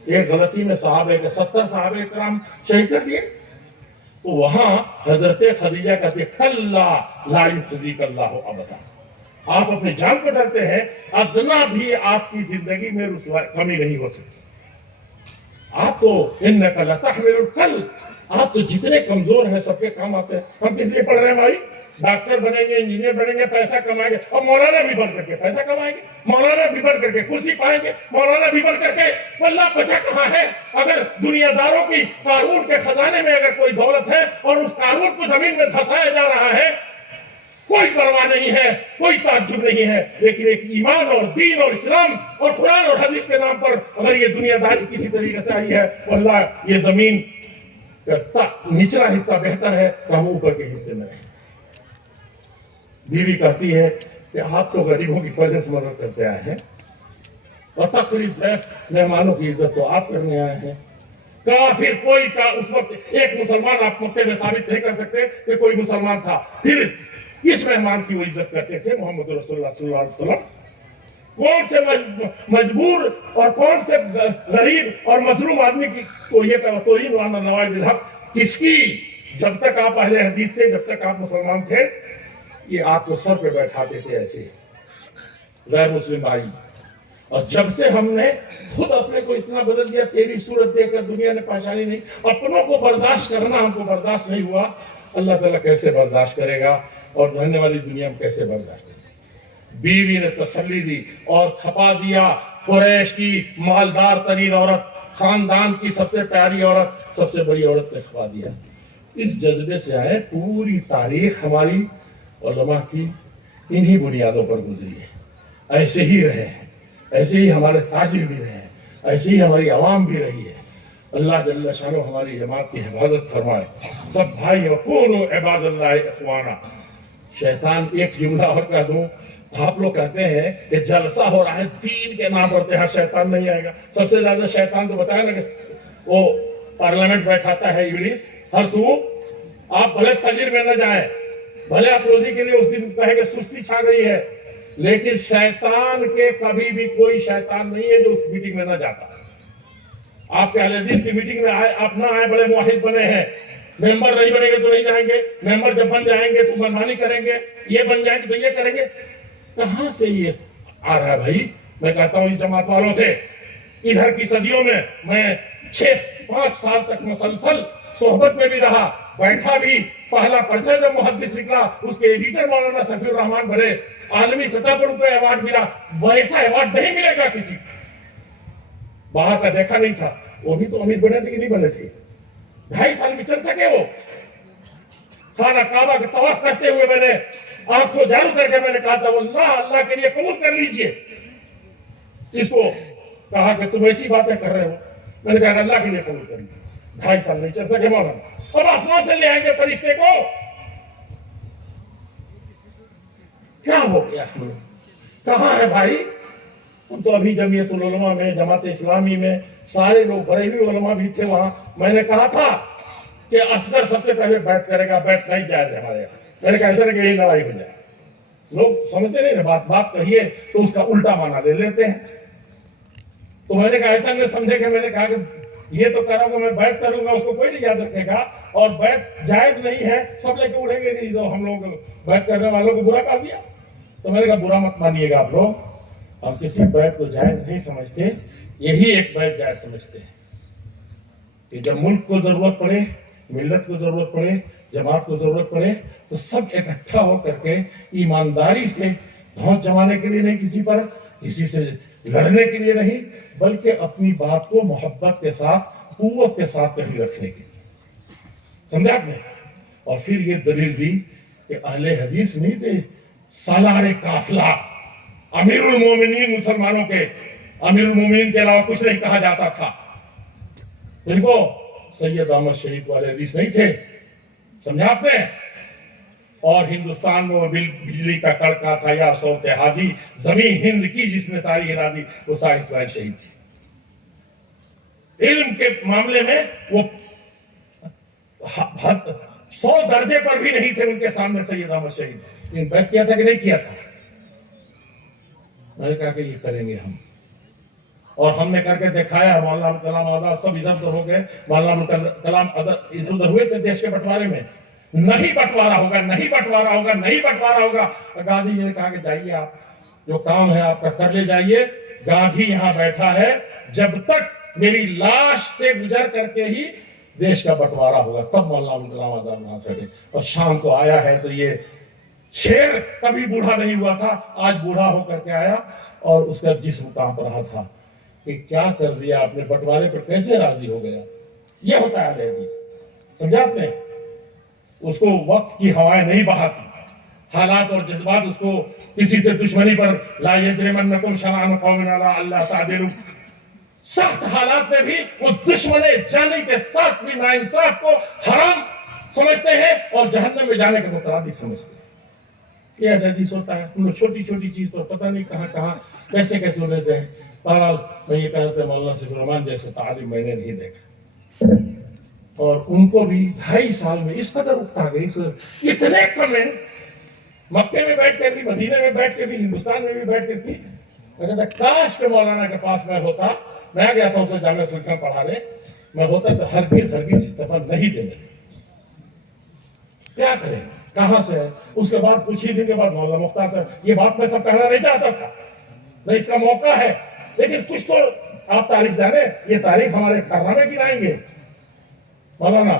ایک غلطی میں صحابہ کے 70 صحابہ کرام شہید کر دیے۔ تو وہاں حضرت خدیجہ کہتے کلا لا یخزیک اللہ ابدا، آپ اپنے جان کو ڈرتے ہیں، ادنا بھی آپ کی زندگی میں کمی نہیں ہو سکتی۔ آپ تو انک لتحمل الکل، آپ تو جتنے کمزور ہیں سب کے کام آتے ہیں۔ ہم کس لیے پڑھ رہے ہیں بھائی؟ ڈاکٹر بنیں گے، انجینئر بنیں گے، پیسہ کمائیں گے، اور مولانا بھی بن کر کے پیسہ کمائیں گے، مولانا بھی بن کر کے کرسی پائیں گے، مولانا بھی بن کر کے۔ واللہ بچا کہاں ہے؟ اگر دنیا داروں کی قارون کے خزانے میں اگر کوئی دولت ہے اور اس قارون کو زمین میں دھسایا جا رہا ہے، کوئی پرواہ نہیں ہے، کوئی تعجب نہیں ہے، لیکن ایک ایمان اور دین اور اسلام اور قرآن اور حدیث کے نام پر اگر یہ دنیا داری کسی طریقے سے آئی ہے، واللہ یہ زمین کا نچلا حصہ بہتر ہے کہ ہم اوپر کے حصے میں رہیں۔ بیوی کہتی ہے کہ آپ تو غریبوں کی وجہ سے مدد کرتے آئے ہیں، اور تقریب مہمانوں کی عزت تو آپ کرنے آئے ہیں۔ کافر کوئی کا اس وقت ایک مسلمان آپ مکے میں ثابت نہیں کر سکتے کہ کوئی مسلمان تھا، پھر کس مہمان کی وہ عزت کرتے تھے؟ محمد رسول اللہ صلی اللہ علیہ وسلم۔ کون سے مجبور اور کون سے غریب اور مظلوم آدمی کی کو یہ توہین وانا نوائب الحق کس کی؟ جب تک آپ اہل حدیث تھے، جب تک آپ مسلمان تھے، یہ آپ کو سر پہ بیٹھاتے تھے ایسے غیر مسلم بھائی. اور جب سے ہم نے خود اپنے کو اتنا بدل دیا، تیری صورت دیکھ کر دنیا نے پہچانی نہیں، اپنوں کو برداشت کرنا ہم کو برداشت نہیں ہوا، اللہ تعالیٰ کیسے برداشت کرے گا اور رہنے والی دنیا میں کیسے برداشت کرے گا؟ بیوی نے تسلی دی اور کھپا دیا قریش کی مالدار ترین عورت، خاندان کی سب سے پیاری عورت، سب سے بڑی عورت نے کھپا دیا. اس جذبے سے آئے پوری تاریخ ہماری علماء کی انہی بنیادوں پر گزری ہے. ایسے ہی رہے ہیں، ایسے ہی ہمارے تاجر بھی رہے ہیں، ایسے ہی ہماری عوام بھی رہی ہے. اللہ جل شانہ ہماری جماعت کی حفاظت فرمائے. سب بھائی وکونوا عباد اللہ اخوانا. شیطان ایک جملہ اور کہہ دوں، آپ لوگ کہتے ہیں کہ جلسہ ہو رہا ہے دین کے نام پر، ہاں شیطان نہیں آئے گا. سب سے زیادہ شیطان تو بتایا نا کہ وہ پارلیمنٹ بیٹھاتا ہے ابلیس ہر صبح. آپ بھلے تجر میں نہ جائیں، بھلے آپ روزی کے لیے اس دن کہے کہ سستی چھا گئی ہے، لیکن شیطان کے کبھی بھی کوئی شیطان نہیں ہے جو اس میٹنگ میں نہ جاتا. آپ کے اہل حدیث کی میٹنگ میں آئے، آپ نہ آئے، بڑے موحد بنے ہیں، ممبر نہیں بنے گے تو نہیں جائیں گے، ممبر جب بن جائیں گے تو منمانی کریں گے، یہ بن جائیں گے تو یہ کریں گے. کہاں سے یہ آ رہا ہے بھائی؟ میں کہتا ہوں اس جماعت والوں سے، ادھر کی صدیوں میں 5 سال تک مسلسل صحبت میں بھی رہا، بیٹھا بھی. پہلا پرچہ جب محدث نکلا، اس کے ایڈیٹر مولانا صفی الرحمان بنے، عالمی سطح پر ان کو ایوارڈ ملا. ویسا ایوارڈ نہیں ملے گا کسی. باہر کا دیکھا نہیں تھا. وہ بھی تو امیر بنے تھے کہ نہیں بنے تھے؟ 2.5 سال میں چل سکے وہ. خانہ کعبہ کا طواف کرتے ہوئے میں نے آنکھ کو جارو کر کے میں نے کہا تھا واللہ اللہ کے لیے قبول کر لیجئے. اس کو کہا کہ تم ایسی باتیں کر رہے ہو. میں نے کہا اللہ کے لیے قبول کر لیجئے. 2.5 سال نہیں چل سکے مولانا. اب آسمان سے لے آئیں گے فرشتے کو. کیا ہو گیا؟ کہاں ہے بھائی؟ ان تو ابھی جمعیت العلماء میں، جماعت اسلامی میں سارے لوگ، بریلوی علماء بھی تھے وہاں. میں نے کہا تھا کہ اصغر سب سے پہلے بیعت کرے گا، بیعت نہیں جائز ہے ہمارے یہاں. میں نے کہا ایسا کہ یہی لڑائی ہو جائے. لوگ سمجھتے نہیں نا، بات کہیے تو اس کا الٹا معنی لے لیتے ہیں. تو میں نے کہا ایسا نہیں سمجھے کہ میں نے کہا کہ یہ تو کہہ رہا ہوں کہ میں بیعت کروں گا، اس کو کوئی نہیں یاد رکھے گا، اور بیعت جائز نہیں ہے سب لے کے اڑیں گے. نہیں تو ہم لوگ بیعت کرنے والوں کو برا کہا دیا. تو میں نے کہا برا مت مانیے گا آپ لوگ، ہم کسی بیعت کو جائز نہیں سمجھتے، یہی ایک بیعت جائز سمجھتے ہیں کہ جب ملک کو ضرورت پڑے، ملت کو ضرورت پڑے، جماعت کو ضرورت پڑے تو سب اکٹھا ہو کر کے ایمانداری سے دھوس جمانے کے لیے نہیں، کسی پر کسی سے لڑنے کے لیے نہیں، بلکہ اپنی بات کو محبت کے ساتھ، قوت کے ساتھ کہیں رکھنے کے لیے. سمجھا آپ نے؟ اور پھر یہ دلیل دی کہ اہل حدیث نہیں تھے سالار قافلہ، امیر المومنین مسلمانوں کے، امیر المومنین کے علاوہ کچھ نہیں کہا جاتا تھا. ان کو سید احمد شہید والے حدیث نہیں تھے. سمجھا آپ نے؟ اور ہندوستان میں وہ بجلی کا کڑکا تھا یا صوت ہادی، زمین ہند کی جس نے ساری ہلا دی، وہ سارے اسماعیل شہید تھے. علم کے معاملے میں وہ 100 درجے پر بھی نہیں تھے ان کے سامنے سید احمد شہید. ان بیعت کیا تھا کہ نہیں کیا تھا؟ میں نے کہا کہ یہ کریں گے ہم، اور ہم نے کر کے دکھایا. مولانا ابو کلام آزاد سب ادھر ادھر ہو گئے، مولانا ابو کلام ادھر ادھر ہوئے تھے دیش کے بٹوارے میں. نہیں بٹوارا ہوگا، نہیں بٹوارا ہوگا، نہیں بٹوارا ہوگا. گاندھی جی نے کہا کہ جائیے آپ، جو کام ہے آپ کا کر لے جائیے. گاندھی یہاں بیٹھا ہے، جب تک میری لاش سے گزر کر کے ہی دیش کا بٹوارا ہوگا، تب مولانا ابو کلام آزاد وہاں سے ہٹے. اور شام کو آیا ہے تو یہ شیر کبھی بوڑھا نہیں ہوا تھا، آج بوڑھا ہو کر کے آیا. اور اس کا جسم کانپ رہا تھا کہ کیا کر دیا آپ نے، بٹوارے پر کیسے راضی ہو گیا. یہ ہوتا ہے اہل حدیث. سمجھا آپ نے؟ اس کو وقت کی ہوائیں نہیں بہاتی، حالات اور جذبات اس کو کسی سے دشمنی پر لا یجرمنکم شنآن قوم علی الا تعدلوا. سخت حالات میں بھی وہ دشمن جانی کے ساتھ بھی ناانصاف کو حرام سمجھتے ہیں اور جہنم میں جانے کے مترادف سمجھتے ہیں. یہ حدیث ہوتا ہے. ان کو چھوٹی چھوٹی چیز تو پتہ نہیں کہاں کہاں کیسے کیسے لیتے ہیں. بہرحال میں یہ کہہ رہا تھا مولانا صفی الرحمان جیسے تعلیم میں نے نہیں دیکھا، اور ان کو بھی 2.5 سال میں اس قدر اکتا گئی. اتنے کم ہیں، مکے میں بیٹھ کے بھی، مدینے میں بیٹھ کے بھی، ہندوستان میں بھی بیٹھ کے تھی. میں کہتا کاش کہ مولانا کے پاس میں ہوتا، میں گیا تھا اسے جامعہ سلطان پڑھانے، میں ہوتا تو ہرگز استعفیٰ نہیں دینے، کیا کریں کہاں سے ہے۔ اس کے بعد کچھ ہی دن کے بعد مولانا مختار صاحب، یہ بات میں سب کہنا نہیں چاہتا تھا، نہیں اس کا موقع ہے، لیکن کچھ تو آپ تاریخ جانے، یہ تاریخ ہمارے کارنامے گنائیں گے۔ مولانا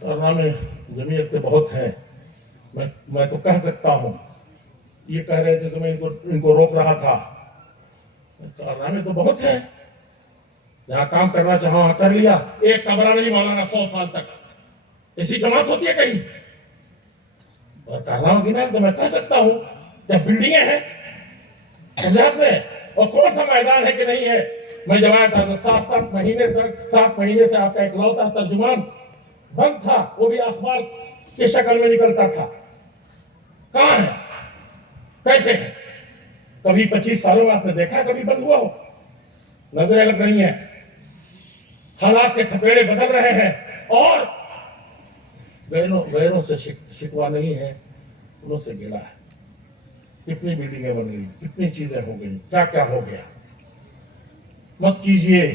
کارنامے جمعیت کے بہت ہیں، میں تو کہہ سکتا ہوں، یہ کہہ رہے تھے تو میں ان کو روک رہا تھا، کارنامے تو بہت ہیں، جہاں کام کرنا چاہا وہاں کر لیا۔ ایک کمرہ نہیں مولانا 100 سال تک، ایسی جماعت ہوتی ہے کہیں؟ اور کارنامہ گنا تو میں کہہ سکتا ہوں، کیا بلڈنگیں ہیں پنجاب میں، اور کون سا میدان ہے کہ نہیں ہے۔ میں جب آیا تھا تو 7 مہینے تک، 7 مہینے سے آپ کا اکلوتا ترجمان بند تھا، وہ بھی اخبار کی شکل میں نکلتا تھا۔ کہاں ہے؟ کیسے ہے؟ کبھی 25 سالوں میں آپ نے دیکھا کبھی بند ہوا ہو؟ نظریں لگ رہی ہیں، حالات کے تھپیڑے بدل رہے ہیں، اور غیروں سے شکوہ نہیں ہے، انہوں سے گلا ہے۔ کتنی بلڈنگیں بن گئی، کتنی چیزیں ہو گئی، کیا کیا ہو گیا۔ مت کیجئے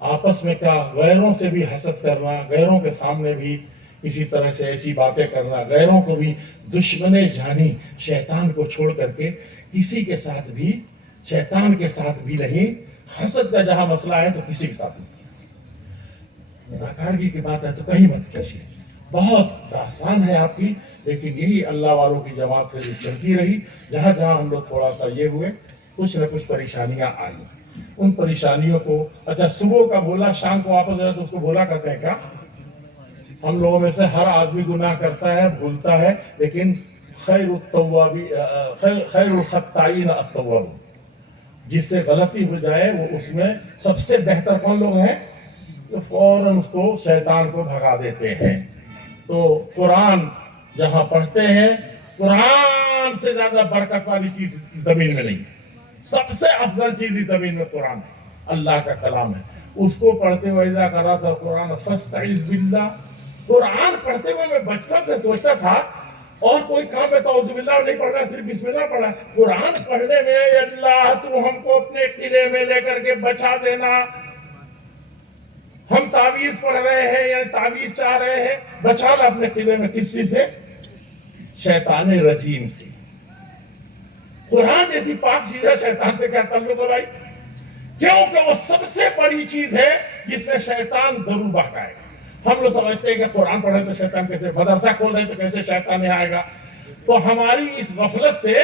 آپس میں، کیا غیروں سے بھی حسد کرنا، غیروں کے سامنے بھی کسی طرح سے ایسی باتیں کرنا، غیروں کو بھی دشمن جانی شیطان کو چھوڑ کر کے کسی کے ساتھ بھی، شیطان کے ساتھ بھی نہیں۔ حسد کا جہاں مسئلہ ہے تو کسی کے ساتھ نہیں، ناکارگی کی بات ہے تو کہیں مت کیجیے۔ بہت آسان ہے آپ کی، لیکن یہی اللہ والوں کی جماعت پھر چلتی رہی۔ جہاں جہاں ہم لوگ تھوڑا سا یہ ہوئے، کچھ نہ کچھ پریشانیاں آئیں، ان پریشانیوں کو، اچھا صبح کا بولا شام کو واپس جائے تو اس کو بولا کرتے ہیں کیا؟ ہم لوگوں میں سے ہر آدمی گناہ کرتا ہے، بھولتا ہے، لیکن خیر الخطائین التواب، جس سے غلطی ہو جائے وہ اس میں سب سے بہتر کون لوگ ہیں؟ تو فوراً اس کو شیطان کو بھگا دیتے ہیں۔ تو قرآن جہاں پڑھتے ہیں، قرآن سے زیادہ برکت والی چیز زمین میں نہیں، سب سے افضل چیز اس زمین میں قرآن ہے، اللہ کا کلام ہے۔ اس کو پڑھتے ہوئے اذا قرأت القرآن فاستعذ باللہ، قرآن پڑھتے ہوئے میں بچپن سے سوچتا تھا، اور کوئی کام ہے تو اعوذ باللہ نہیں پڑھنا، صرف بسم اللہ پڑھنا۔ قرآن پڑھنے میں اللہ تو ہم کو اپنے قلعے میں لے کر کے بچا دینا، ہم تعویذ پڑھ رہے ہیں یا تعویذ چاہ رہے ہیں، بچانا اپنے قلعے میں، کس چیز سے؟ شیطان رجیم سے۔ قرآن جیسی پاک چیز ہے، شیطان سے کیا تعلق ہے بھائی؟ کیونکہ وہ سب سے بڑی چیز ہے جس میں شیطان ضرور بہکائے گا۔ ہم لوگ سمجھتے ہیں کہ قرآن پڑھے تو شیطان کیسے، مدرسہ کھول رہے تو کیسے شیطان یہاں آئے گا۔ تو ہماری اس غفلت سے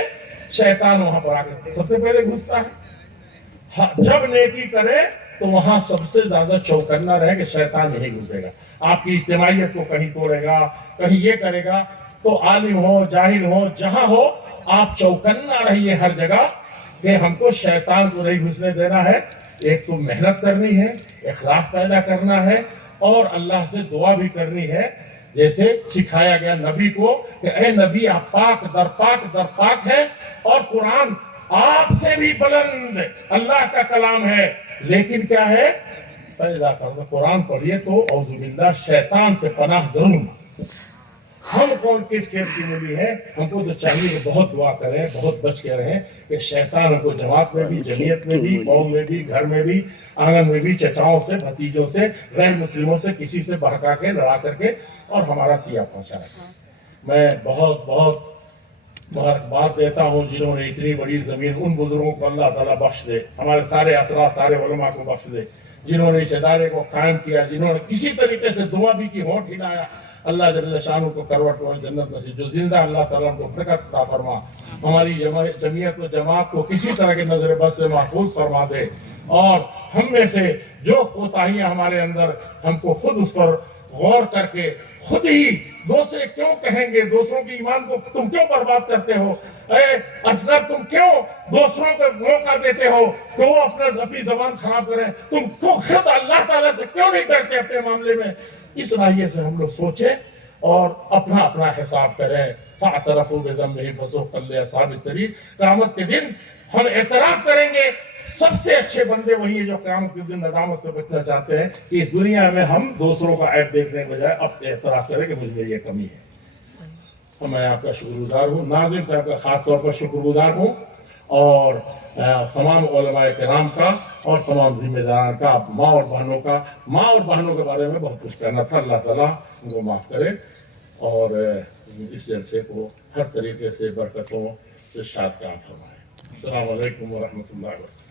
شیطان وہاں پر آ کے سب سے پہلے گھستا ہے۔ جب نیکی کرے تو وہاں سب سے زیادہ چوکنا رہے کہ شیطان یہی گھسے گا، آپ کی اجتماعیت کو کہیں توڑے گا، کہیں یہ کرے گا۔ تو عالم ہو جاہل ہو جہاں ہو، آپ چوکنا رہیے ہر جگہ کہ ہم کو شیطان کو نہیں گھسنے دینا ہے۔ ایک تو محنت کرنی ہے، اخلاص پیدا کرنا ہے، اور اللہ سے دعا بھی کرنی ہے، جیسے سکھایا گیا نبی کو کہ اے نبی آپ پاک در پاک ہے، اور قرآن آپ سے بھی بلند اللہ کا کلام ہے، لیکن کیا ہے؟ قرآن پڑھیے تو اعوذ باللہ شیطان سے پناہ ضرور مانگیں۔ ہم کون کس کھیت کی مولی ہے؟ ہم کو تو چاہیے کہ بہت دعا کریں، بہت بچ کے رہیں کہ شیطان ہم کو جماعت میں بھی، جمعیت میں بھی، قوم میں بھی، گھر میں بھی، آنگن میں بھی، چچاؤں سے، بھتیجوں سے، غیر مسلموں سے، کسی سے بہکا کے، لڑا کر کے، اور ہمارا کیا پہنچائے۔ میں بہت بہت مبارکباد دیتا ہوں جنہوں نے اتنی بڑی زمین، ان بزرگوں کو اللہ تعالیٰ بخش دے، ہمارے سارے اسراف، سارے علماء کو بخش دے، جنہوں نے اس ادارے کو قائم کیا، جنہوں نے کسی طریقے سے دعا بھی کی، ہونٹ ہلایا، اللہ جل شانہ کو کروٹ اور جنت نصیب، جو زندہ اللہ تعالیٰ کو برکت عطا فرما، ہماری جمعیت و جماعت کو کسی طرح کے نظر بد سے محفوظ فرما دے، اور ہم میں سے جو کوتاہیاں ہمارے اندر، ہم کو خود اس پر غور کر کے خود ہی، دوسرے کیوں کہیں گے، دوسروں کی ایمان کو تم کیوں برباد کرتے ہو، اے اصغر تم کیوں دوسروں کو موقع دیتے ہو کہ وہ اپنی زبان خراب کریں، تم خود اللہ تعالیٰ سے کیوں نہیں کرتے اپنے معاملے میں؟ اس رائے سے ہم لوگ سوچیں اور اپنا اپنا حساب کریں۔ فَاعْتَرَفُوا بِذَنبِهِمْ فَسُحْقًا لِّأَصْحَابِ السَّعِيرِ، قیامت کے دن ہم اعتراف کریں گے، سب سے اچھے بندے وہی ہیں جو قیامت کے دن ندامت سے بچنا چاہتے ہیں کہ اس دنیا میں ہم دوسروں کا عیب دیکھنے کے بجائے اب اعتراف کریں کہ مجھ میں یہ کمی ہے۔ میں آپ کا شکر گزار ہوں، ناظم صاحب کا خاص طور پر شکر گزار ہوں، اور تمام علماء کرام کا اور تمام ذمہ داران کا، ماں اور بہنوں کے بارے میں بہت کچھ کہنا تھا۔ اللہ تعالیٰ ان کو معاف کرے اور اس جلسے کو ہر طریقے سے برکتوں سے شاد کام فرمائے۔ السلام علیکم ورحمۃ اللہ وبرکاتہ۔